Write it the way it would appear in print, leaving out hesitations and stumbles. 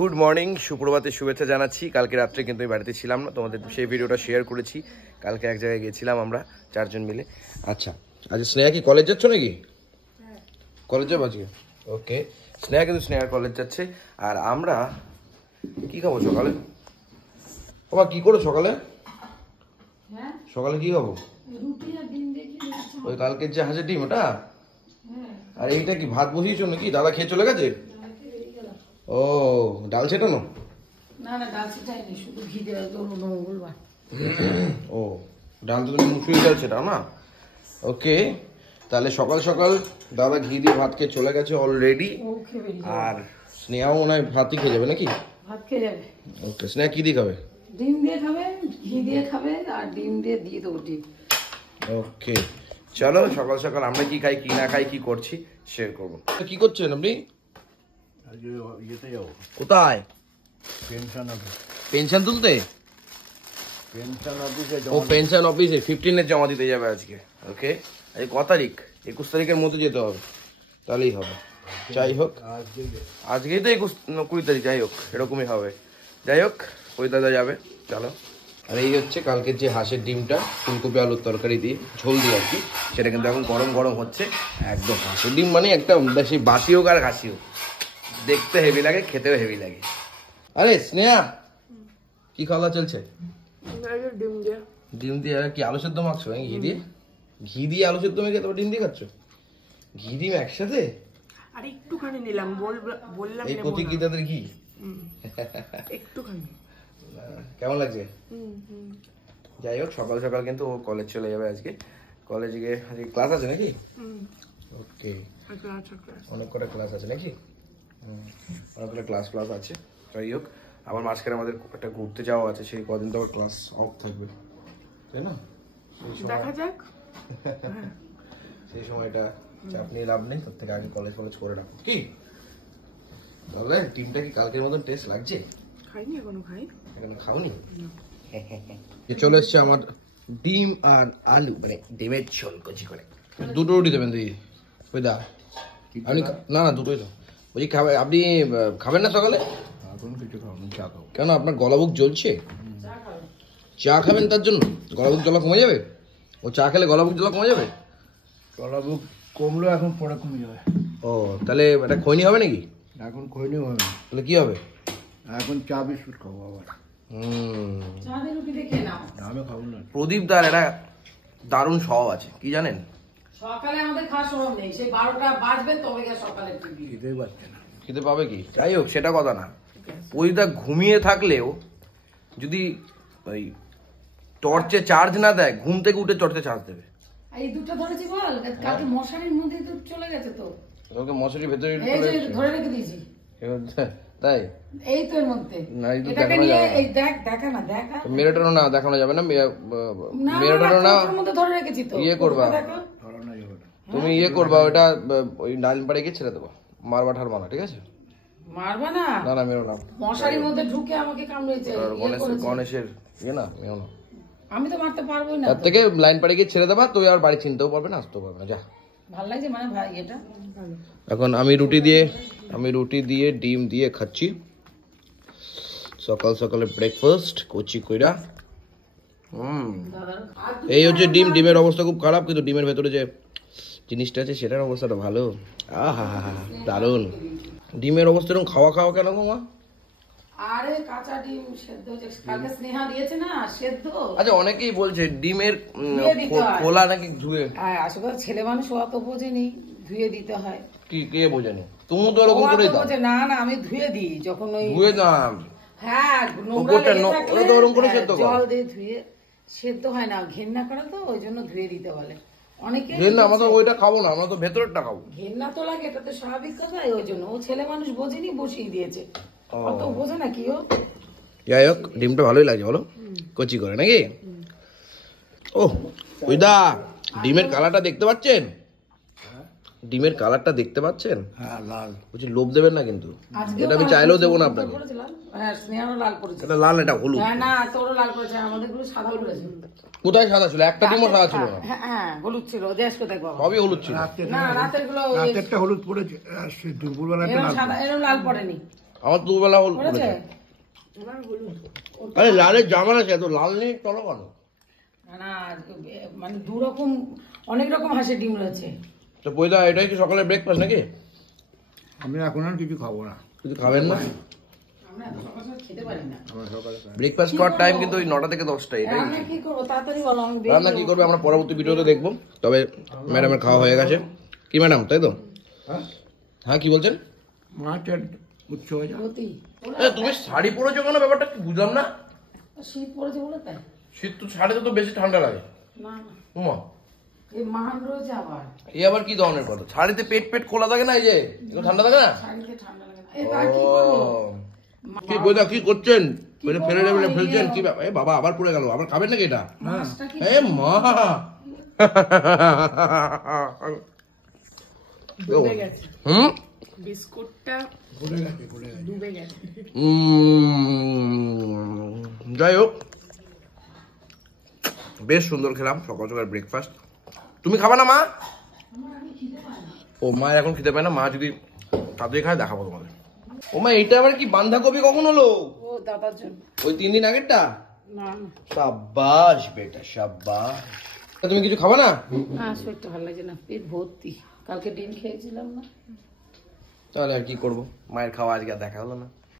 Good morning, সুপ্রভাতের শুভেচ্ছা জানাচ্ছি। কালকে রাত্রে কিন্তু আমি বাড়িতে ছিলাম না, তোমাদের সেই ভিডিওটা শেয়ার করেছি। কালকে এক জায়গায় গেছিলাম আমরা 4 জন মিলে। আচ্ছা, আজ স্নেহা কি কলেজ যাচ্ছ নাকি? কলেজ যাবো আজকে? ওকে, স্নেহা কিন্তু স্নেহার কলেজ যাচ্ছে। আর আমরা কি খাবো সকালে? বাবা কি করো সকালে? সকালে কি খাবো? ওই কালকের যে হাঁসের ডিম ওটা? আর এইটা কি ভাত বসিয়েছো নাকি? দাদা খেয়ে চলে গেছে? ও, ডাল ছেটানো? না না, ডাল ছেটাইনি, শুধু ঘি দেওয়া মঙ্গলবার। ও, ডাল তো তুমি মুসুরি ডাল ছেটাও না? ওকে, তাহলে সকাল সকাল দাদা ঘি দিয়ে ভাত খেয়ে চলে গেছে অলরেডি। আর স্নেহাও মনে হয় ভাতই খেয়ে যাবে নাকি? ভাত খেয়ে যাবে। ওকে, স্নেহা কি দিয়ে খাবে? ডিম দিয়ে খাবে, ঘি দিয়ে খাবে, আর ডিম দিয়ে দেবো ডিম। ওকে, চলো সকাল সকাল আমরা কি খাই কি না খাই কি করছি শেয়ার করবো। কি করছেন আপনি? কোথায়? পেনশন তুলতে? ও, পেনশন অফিসে 15 জমা দিতে যাবে আজকে। ওকে, আজ কত তারিখ? 21 তারিখের মধ্যে যেতে হবে, তাহলেই হবে। যাই হোক, আজকেই তো 20 তারিখ, যাই হোক এরকমই হবে। যাই হোক, ওই দাদা যাবে, চলো। আর এই হচ্ছে কালকের যে হাঁসের ডিমটা ফুলকপি আলুর তরকারি দিয়ে ঝোল দিয়ে আর কি, সেটা কিন্তু এখন গরম গরম হচ্ছে। একদম হাঁসের ডিম মানে একটা বেশি বাসি হোক আর ঘাসি হোক, দেখতে হেভি লাগে, খেতেও হেভি লাগে। আরে স্নেহা, কি খাওয়া চলছে? ডিম দিয়ে আর কি আলু সেদ্ধ মাখছো? ঘি দিয়ে? ঘি দিয়ে আলু সেদ্ধ মেখে তারপর ডিম দিয়ে খাচ্ছ? ঘি ডিম একসাথে? আর একটুখানি নিলাম, বললাম এই প্রতি কি তাদের ঘি? একটুখানি। কেমন লাগছে? যাই হোক, সকাল সকাল কিন্তু ও কলেজ চলে যাবে আজকে। কলেজে গিয়ে আজকে ক্লাস আছে নাকি? ওকে, অনেক কটা ক্লাস আছে নাকি? অনেক কটা ক্লাস আছে। যাই হোক, আবার মাঝখানে আমাদের একটা ঘুরতে যাওয়া আছে, সেই কদিন তো আবার ক্লাস অফ থাকবে, তাই না? দেখা যাক। সেই সময়টা চাপ নিয়ে লাভ নেই, তার থেকে আগে কলেজ করে রাখো। কি তাহলে টিমটা কি কালকের মতন টেস্ট লাগছে? খাইনি এখনো, এখনো খাওনি? চলে এসছে আমার ডিম আর আলু, মানে ডিমের ঝোল কচি করে। দুটো রুটি দেবেন দিদি? ওই দা আপনি না না দুটোই তো বলছি। আপনি খাবেন না সকালে? কিছু খাবেন? চা খাবো। কেন, আপনার গলাবুক জ্বলছে? চা খাবেন তার জন্য? গলাবুক জ্বলা কমে যাবে? ও চা খেলে গলাবুক জ্বলা কমে যাবে? গলাবুক কমলো, এখন পরে কমে যাবে। ও, তাহলে এটা খৈনি হবে নাকি? এখন খৈনি হবে না। তাহলে কি হবে? এখন চা বিস্কুট খাবো আবার। আমি খাবো না। প্রদীপ দার একটা দারুণ স্বভাব আছে, কি জানেন? সকালে আমাদের খাওয়ার স্বভাব নেই, সেই 12টা বাজবে তবে সকালে খিদে পাচ্ছে না। খিদে পাবে কি? যাই হোক, সেটা কথা না। প্রদীপদা ঘুমিয়ে থাকলেও যদি ওই টর্চে চার্জ না দেয়, ঘুম থেকে উঠে টর্চে চার্জ দেবে। এই দুটো ধরেছি বল, কালকে মশারির মধ্যে তো চলে গেছে তো। তোকে মশারির ভেতরে ধরে রেখে দিয়েছি। তাই? এই তো এর মধ্যে না, এই তো এটাকে নিয়ে এই দেখা না, দেখা মেরোটানো না, দেখানো যাবে না। মেরোটানো না, ধরে রেখেছি তো। ইয়ে করবা তুমি, ইয়ে করবা ওটা, ওই ডাইন পাড়ে গিয়ে ছেড়ে দেবো। মারবা ঠার মানা, ঠিক আছে? মারবা না, না না মেরো না। মশারির মধ্যে ঢুকে আমাকে কামড়েছে। গণেশের ইয়ে না, মেরো না। আমি তো মারতে পারবোই না। তার থেকে লাইন পাড়ে গিয়ে ছেড়ে দেবা, তুই আর বাড়ি চিনতেও পারবে না, আসতেও পারবে না। যা, ভালো লাগছে মানে ভাই এটা। এখন আমি রুটি দিয়ে ডিম দিয়ে খাচ্ছি সকাল সকালে ব্রেকফাস্ট কচি কইরা। এই হচ্ছে ডিম। ডিমের অবস্থা খুব খারাপ, কিন্তু ডিমের ভেতরে যে জিনিসটা আছে সেটার অবস্থাটা ভালো। আহা, দারুন। ডিমের অবস্থা এরকম খাওয়া কেন গো মা? আরে কাঁচা ডিম সেদ্ধ, কালকে স্নেহা দিয়েছে না সেদ্ধ। আচ্ছা, অনেকেই বলছে ডিমের খোলা নাকি ধুয়ে। আসলে ছেলে মানুষ অত বোঝেনি, ধুয়ে দিতে হয়। কি কে বোঝেনি? তুমি তো এরকম করে দাও। না না, আমি ধুয়ে দিই যখন ওই ধুয়ে না। হ্যাঁ, জল দিয়ে ধুয়ে সেদ্ধ হয় না, ঘেন্না করে তো, ওই জন্য ধুয়ে দিতে বলে অনেকে। আমরা তো ওইটা খাবো না, আমরা তো ভেতরেরটা খাবো। ঘেন্না তো লাগে, এটা তো স্বাভাবিক কথা। ওই জন্য ও ছেলে মানুষ বোঝেনি, বসিয়ে দিয়েছে। অত বোঝে না কি ও। যাই হোক, ডিমটা ভালোই লাগে বলো, কচি করে নাকি? ও ওইদা, ডিমের কালারটা দেখতে পাচ্ছেন? ডিমের কালারটা দেখতে পাচ্ছেন? হ্যাঁ, লাল। বলছি লোভ দেবেন না কিন্তু, এটা আমি চাইলেও দেবো না আপনাকে। এটা লাল, এটা হলুদ। না, তোরও লাল করেছে, আমাদের গুলো সাদা করেছে। কোথায় সাদা ছিল? একটা ডিমও সাদা ছিল না। হ্যাঁ, হলুদ ছিল, দেশ কোথায় বাবা? সবই হলুদ ছিল। না, রাতের গুলো রাতেরটা হলুদ পড়েছে, দুপুরবেলাটা এরকম লাল পড়েনি। আমার দুবেলা হল করেছে? করেছে। আমার হলুদ আরে লালের জামা আছে এত লাল নেই চলো কেন? না না মানে দু রকম অনেক রকম হাঁসের ডিম রয়েছে। তো পয়দা এটাই কি সকালে ব্রেকফাস্ট নাকি? আমি এখন আর কিছু খাবো না। কিছু খাবেন না? আমরা এত সকাল সকাল খেতে পারি না। আমার সকালে খাই। ব্রেকফাস্ট করার টাইম কিন্তু ওই 9টা থেকে 10টা এটাই। রান্না কি করবো তাড়াতাড়ি বলো, আমি বেরিয়ে রান্না কি করবে আমরা পরবর্তী ভিডিওতে দেখবো। তবে ম্যাডামের খাওয়া হয়ে গেছে। কি ম্যাডাম তাই তো? হ্যাঁ হ্যাঁ কি বলছেন? মাছ আর উচ্চ ভাজা। গতি। তুমি শাড়ি পরেছো কেন? ব্যাপারটা কি বুঝলাম না। শীত পড়েছে বলে তাই? শীত তো শাড়িতে তো বেশি ঠান্ডা লাগে। না না উমা এই মান রয়েছে আবার এই আবার কি ধরনের কথা? শাড়িতে পেট পেট খোলা থাকে না, এই যে এগুলো ঠান্ডা থাকে না? শাড়িতে ঠান্ডা লাগে না। এই তা কি করবো? কি বইদা কি করছেন? ফেলে করবো? ফেলে দেবেন, ইয়ে- ফেলছেন কি ব্যাপার? এ বাবা আবার পড়ে গেল, আবার খাবেন নাকি এটা? মাছটা কি এ মা ডুবে গেছে হুম বিস্কুটটা পড়ে গেছে পড়ে গেছে। ডুবে গেছে যাই হোক বেশ সুন্দর খেলাম সকাল সকাল ব্রেকফাস্ট। তুমি খাবা না মা? ও মা এখন খেতে পায় না, মা যদি তাড়াতাড়ি খায় দেখাবো তোমাদের। ও মা এটা আবার কি বাঁধাকপি কখন হলো? ও দাদার জন্য। ওই 3 দিন আগেরটা? না না সাব্বাস বেটা সাব্বাস। তুমি কিছু খাবা না? না শরীরটা ভালো লাগছে না, পেট ভর্তি, কালকে ডিম খেয়েছিলাম না। তাহলে আর কি করবো, মায়ের খাওয়া আজকে আর দেখা হলো না।